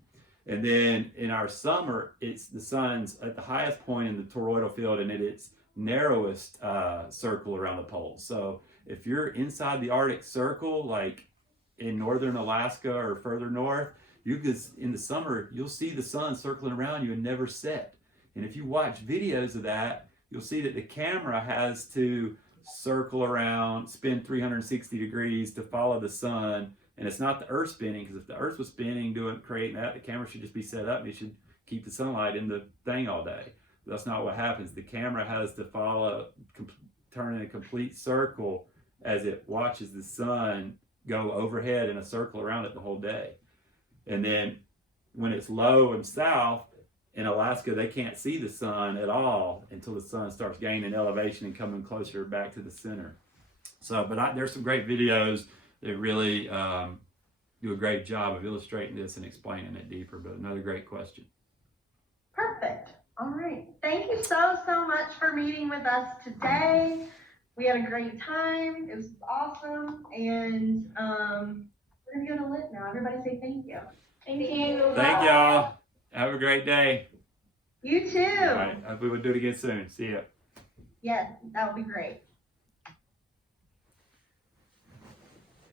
And then in our summer, it's the sun's at the highest point in the toroidal field and at its narrowest circle around the pole. So if you're inside the Arctic Circle, like in northern Alaska or further north, in the summer, you'll see the sun circling around you and never set. And if you watch videos of that, you'll see that the camera has to circle around, spin 360 degrees to follow the sun. And it's not the Earth spinning, because if the Earth was spinning, creating that, the camera should just be set up and it should keep the sunlight in the thing all day. But that's not what happens. The camera has to turn in a complete circle as it watches the sun go overhead in a circle around it the whole day. And then when it's low and south, in Alaska, they can't see the sun at all until the sun starts gaining elevation and coming closer back to the center. So, but there's some great videos that really do a great job of illustrating this and explaining it deeper. But another great question. Perfect. All right. Thank you so much for meeting with us today. We had a great time. It was awesome. And we're going to go to Lit now. Everybody say thank you. Thank you. Thank y'all. Have a great day. You too. All right. Hope we will do it again soon. See ya. Yes, that would be great.